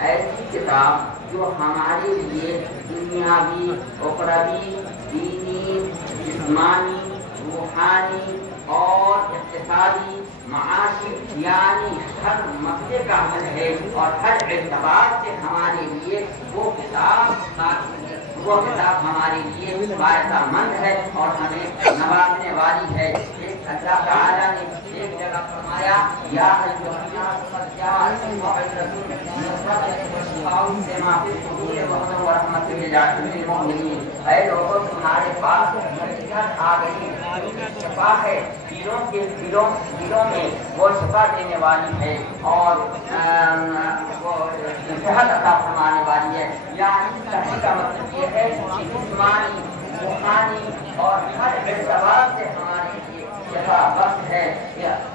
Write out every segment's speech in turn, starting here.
ایسی کتاب جو ہمارے لیے دنیاوی اخروی دینی جسمانی روحانی اور اقتصادی معاشی یعنی ہر مسئلے کا حل ہے اور ہر اعتبار سے ہمارے لیے وہ کتاب ہمارے لیے فائدہ مند ہے اور ہمیں نوازنے والی ہے۔ اللہ تعالیٰ نے ایک جگہ فرمایا یا ایھا الناس قد جاءکم موعظۃ من ربکم وشفاء لما فی الصدور وہدی ورحمۃ للمؤمنین۔ اے لوگوں تمہارے پاس نصیحت آ گئی، شفا ہے دلوں میں، وہ شفا دینے والی ہے اور وہ صحت عطا فرمانے والی ہے۔ یعنی صحت کا مطلب یہ ہے کہ جسمانی روحانی اور ہر اعتبار سے ہمارے لیے شفا بخش ہے۔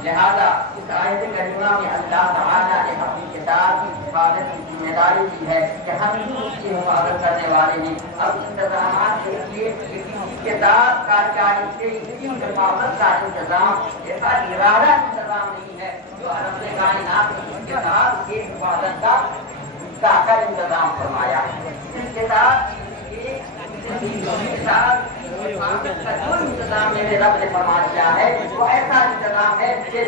لہذا اس آیت کریمہ میں اللہ تعالیٰ نے اپنی کتاب کی حفاظت کی ذمہ داری دی ہے کہ ہم ہی اس کی حفاظت کرنے والے ہیں۔ اب انتظامات دیکھیے کہ کسی کتاب کارکاری سے کسی حفاظت کا انتظام ایسا ارادہ انتظام نہیں ہے جو رب کائنات نے اس کتاب کی حفاظت کا انتظام فرمایا۔ اس کتاب جو انتظام میرے رب نے فرما دیا ہے وہ ایسا انتظام ہے کہ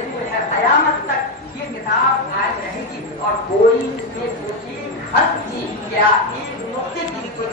قیامت تک یہ کتاب قائم رہے گی اور کوئی اس میں کسی حد کی یا ایک نقطے کی کوئی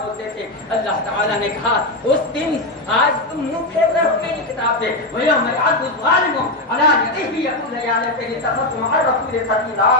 بولتے تھے. اللہ تعالیٰ نے کہا اس دن آج تم منہ پھیر رہے ہو میری کتاب سے. وَيَوْمَ يَعَضُّ الظَّالِمُ عَلَىٰ يَدَيْهِ يَقُولُ يَا لَيْتَنِي اتَّخَذْتُ مَعَ الرَّسُولِ سَبِيلًا.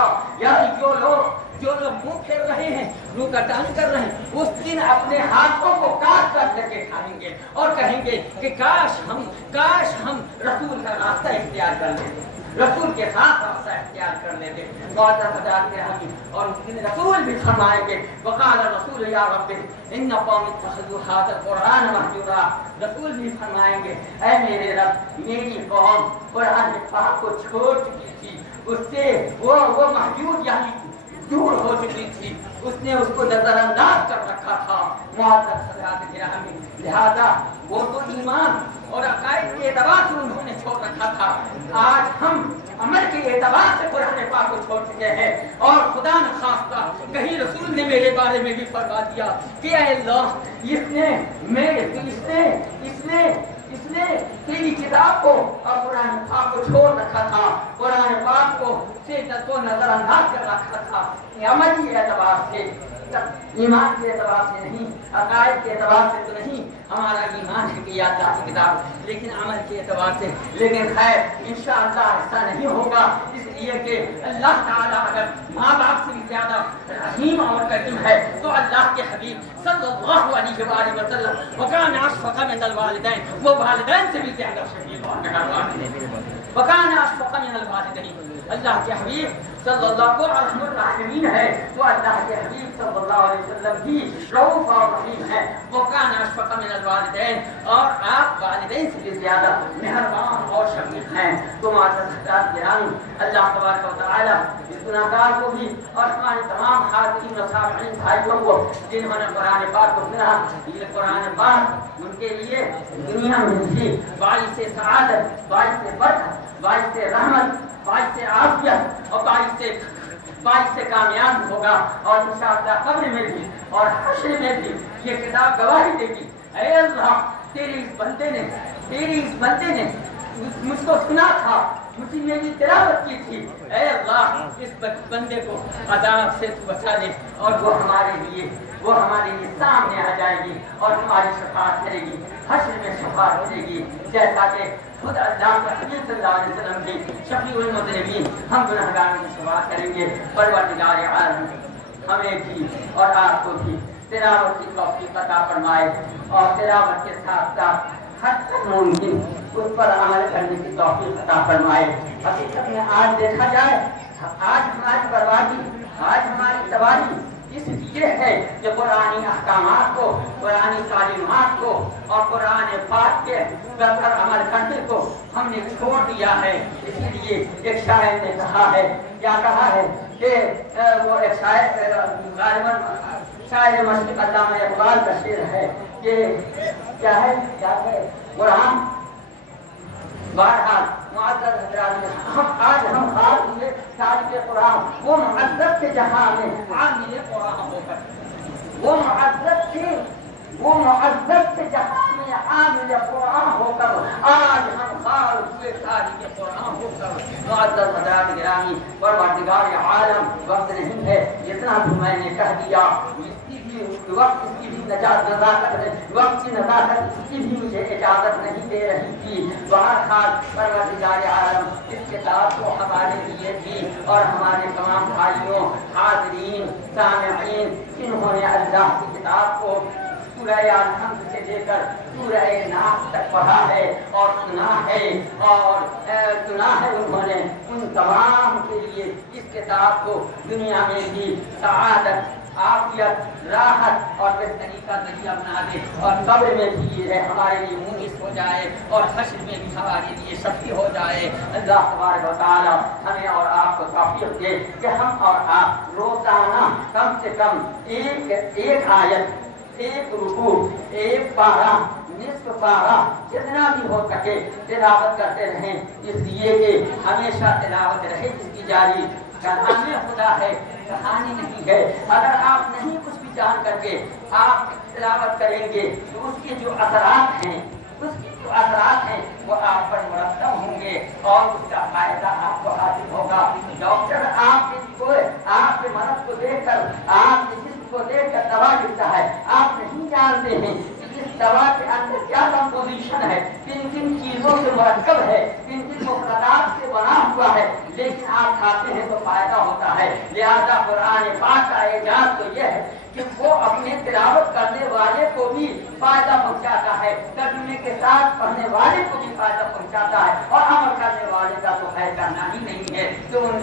یعنی جو لوگ منہ پھیر رہے ہیں, منہ کٹان کر رہے ہیں, اس دن اپنے ہاتھوں کو کاٹ کر کے کھائیں گے اور کہیں گے کہ کاش ہم رسول کا راستہ اختیار کر لیتے, رسول کے ساتھ راستہ اختیار کر لیتے. معذرت حضرات گرامی, اور اس دن رسول بھی فرمائیں گے وقال الرسول یا رب ان قوم اتخذوا هذا القرآن مهجورا. رسول بھی فرمائیں گے اے میرے رب میری قوم قرآن پاک کو چھوڑ چکی تھی, اس سے وہ مہجور یعنی دور ہو چکی تھی, اس نے اس کو نظر انداز کر رکھا تھا. معذرت حضرات گرامی, لہذا وہ تو ایمان اور عقائد کے اعتبار سے انہوں نے چھوڑ رکھا تھا. آج ہم عمل کے اعتبار سے قرآن پاک کو چھوڑ چکے ہیں. اور خدا نخواستہ کہیں رسول نے میرے بارے میں بھی فرما دیا کہ اے اللہ اس نے تیری کتاب کو اور قرآن پاک کو چھوڑ رکھا تھا, قرآن پاک کو نظر انداز کر رکھا تھا. عملی اعتبار سے, ایمان کے اعتبار سے نہیں, عقائد کے اعتبار سے تو نہیں, ہمارا ایمان ہے کہ یاد رکھیں کتاب, لیکن عمل کے اعتبار سے. لیکن خیر انشاءاللہ ایسا نہیں ہوگا, اس لیے کہ اللہ تعالیٰ اگر ماں باپ سے بھی زیادہ رحیم اور کریم ہے تو اللہ کے حبیب صلی اللہ علیہ وآلہ وسلم وکان اشفق من الوالدین, وہ والدین سے بھی زیادہ شفیق اور مہربان, وکان اشفق من الوالدین. اللہ کے حبیب صلی اللہ علیہ وسلم ہے تو اللہ کے حبیب صلی اللہ علیہ وسلم بھی رؤوف اور رحیم ہے. وہ کان اشفق من الوالدین, اور آپ والدین سے بھی زیادہ مہربان اور شفیق ہیں. تو معزز حضرات گرامی, اللہ تبارک و تعالی اس گناہگار کو بھی اور ہمارے تمام حاضرین و سامعین بھائیوں کو جنہوں نے قرآن پاک کو سنا, یہ قرآن پاک ان کے لیے دنیا میں بھی باعث سعادت, باعث برکت, باعث رحمت, باعث عافیت اور باعث کامیاب ہوگا. اور انشاءاللہ قبر میں بھی اور حشر میں بھی یہ کتاب گواہی دے گی اے اللہ تیری اس بندے نے مجھ کو سنا تھا, مجھے میری تلاوت کی تھی, اے اللہ اس بندے کو عذاب سے تو بچا لے, اور وہ ہمارے لیے سامنے آ جائے گی اور ہماری شفاعت کرے گی, حشر میں شفاعت کرے گی, جیسا کہ خود اللہ کے حبیب صلی اللہ علیہ وسلم کی شفیع المذنبین ہم گنہگاروں کی شفاعت کریں گے. پروردگار عالم ہمیں بھی اور آپ کو بھی تلاوت کی توفیق عطا فرمائے, اور تلاوت کے ساتھ ساتھ ہر تک ممکن اس پر عمل کرنے کی توفیق عطا فرمائے. حقیقت میں آج دیکھا جائے, آج ہماری بربادی, آج ہماری تباہی اس لیے ہے کہ قرآنی احکامات کو, قرآنی تعلیمات کو اور قرآن پاک کے پر عمل کرنے کو ہم نے چھوڑ دیا ہے. اسی لیے ایک شاعر نے کہا ہے, کیا کہا ہے کہ وہ ایک غالباً شاعر مشرق علامہ اقبال کا شعر ہے کہ کیا ہے قرآن بہرحال معذر حضرات آج ہم خاص ہوئے طالب قرآن, وہ معذرت کے جہاں میں عامل قرآن ہو کر, وہ معذرت کے جہاں میں عامل قرآن ہو کر آج ہم خاص ہوئے طالب قرآن ہو کر. معذر حضرات گرامی, پروردگار عالم وقت نہیں ہے, اتنا بھی میں نے کہہ دیا. وقت اس کی بھی نزاکت ہے, وقت کی نزاکت اس کی بھی مجھے اجازت نہیں دے رہی تھی. بہرحال پروردگار عالم اس کتاب کو ہمارے لیے بھی اور ہمارے تمام بھائیوں, حاضرین, سامعین جنہوں نے اللہ کی کتاب کو سورہ الحمد سے لے کر سورہ ناس تک پڑھا ہے اور سنا ہے انہوں نے, ان تمام کے لیے اس کتاب کو دنیا میں بھی سعادت, عافیت, راحت اور بہتری کا ذریعہ بنا دے, اور قبر میں بھی یہ ہمارے لیے مونس ہو جائے اور حشر میں بھی ہمارے لیے شفیع ہو جائے. اللہ تبارک و تعالی ہمیں اور آپ کو توفیق دے کہ ہم اور آپ روزانہ کم سے کم ایک آیت, ایک رکوع, ایک پارہ, نصف پارہ, جتنا بھی ہو سکے تلاوت کرتے رہیں, اس لیے کہ ہمیشہ تلاوت رہے اس کی جاری. کلام خدا ہے, کہانی نہیں ہے. اگر آپ نہیں کچھ بھی جان کر کے آپ تلاوت کریں گے تو اس کے جو اثرات ہیں وہ آپ پر مرتب ہوں گے اور اس کا فائدہ آپ کو حاصل ہوگا. ڈاکٹر آپ کے مرض کو دیکھ کر, آپ کے جسم کو دیکھ دوا کے اندر کیا کمپوزیشن ہے، کن کن چیزوں سے مرکب ہے، کن کن مفردات سے بنا ہوا ہے، لیکن آپ کھاتے ہیں تو فائدہ ہوتا ہے۔ لہذا قرآن پاک کا اعجاز تو یہ ہے کہ وہ اپنے تلاوت کرنے والے کو بھی فائدہ پہنچاتا ہے، ترجمے کے ساتھ پڑھنے والے کو بھی فائدہ پہنچاتا ہے، اور عمل کرنے والے کا تو خیر کرنا ہی نہیں ہے، تو ان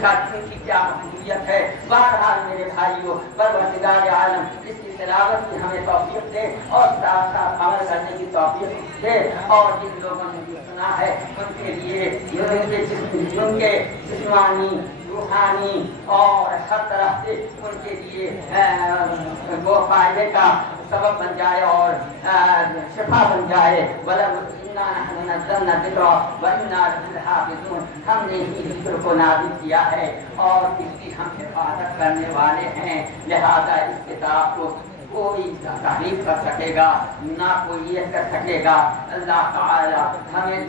کی کیا مقبولیت ہے۔ بہرحال میرے بھائیوں، پروردگار عالم اس کی تلاوت کی ہمیں توفیق دے اور ساتھ ساتھ عمل کرنے کی توفیق دے، اور جن لوگوں نے بھی سنا ہے ان کے لیے ان کے جسمانی، روحانی اور ہر طرح سے ان کے لیے وہ فائدے کا سبب بن جائے اور شفا بن جائے۔ ہم نے ہی ذکر کو نازل کیا ہے اور اس کی ہم حفاظت کرنے والے ہیں، لہذا اس کتاب کو کوئی تعریف کر سکے گا نہ کوئی یہ کر سکے گا۔ اللہ تعالی ہمیں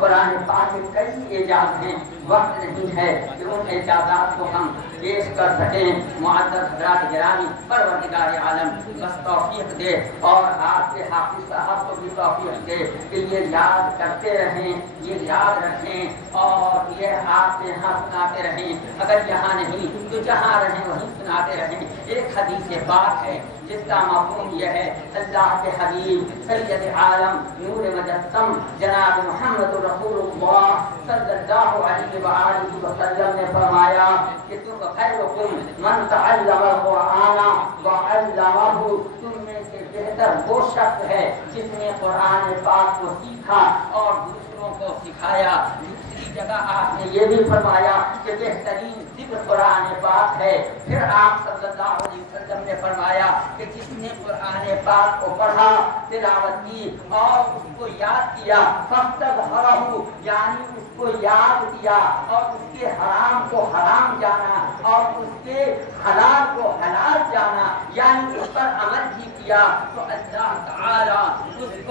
قرآن پاک میں کئی اعجاز ہیں، وقت نہیں ہے کہ ان اعجازات کو ہم پیش کر سکیں۔ معزز حضرات گرامی، پروردگار عالم بس توفیق دے اور آپ کے حافظ صاحب کو بھی توفیق دے کہ یہ یاد کرتے رہیں، یہ یاد رکھیں اور یہ آپ کے یہاں سناتے رہیں، اگر یہاں نہیں تو جہاں رہیں وہیں سناتے رہیں۔ ایک حدیث پاک ہے جس کا مفہوم یہ ہے، اللہ کے حبیب سید عالم نور مجسم جناب محمد رسول اللہ صلی اللہ علیہ وآلہ وسلم نے فرمایا کہ تم خیرکم من تعلم القرآن وعلمہ، تم میں سے بہتر وہ شخص ہے جس نے قرآن پاک کو سیکھا اور دوسروں کو سکھایا۔ دوسری جگہ آپ نے یہ بھی فرمایا کہ بہترین ذکر قرآن پاک ہے۔ پھر آپ صلی اللہ علیہ وسلم نے فرمایا کہ جس نے قرآن پاک کو پڑھا، تلاوت کی اور اس کو یاد کیا، فاستظہرہ، یعنی اس کو یاد کیا اور اس کے حرام کو حرام جانا اور اس کے حلال کو حلال جانا، یعنی اس پر عمل بھی کیا، تو اللہ تعالی اس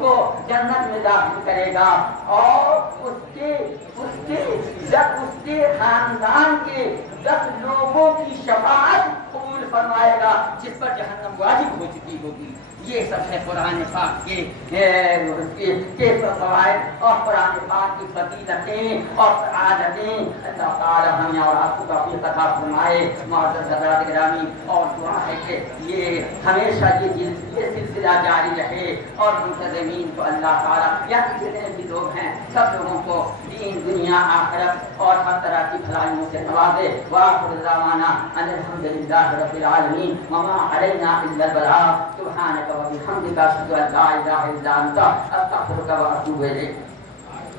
کو جنت میں داخل کرے گا اور اس کے خاندان کے 10 لوگوں کی شفاعت قبول فرمائے گا جس پر جہنم واجب ہو چکی ہوگی۔ یہ سب ہے قرآن پاک کے فوائد اور قرآن پاک کی فضیلتیں اور سعادتیں۔ اللہ تعالی ہمیں اور آپ کو توفیق عطا فرمائے۔ معزز حضرات گرامی، اور دعا ہے کہ یہ ہمیشہ یہ سلسلہ جاری رہے اور منتظمین کو اللہ تعالی یا جتنے بھی لوگ ہیں سب لوگوں کو دین، دنیا، آخرت اور ہر طرح کی بھلائیوں سے نوازے۔ وآخر دعوانا ان الحمد للہ رب العالمین وما علینا الا البلاغ۔ سبحانک وبحمدک اشہد ان لا الہ الا انت استغفرک واتوب الیک۔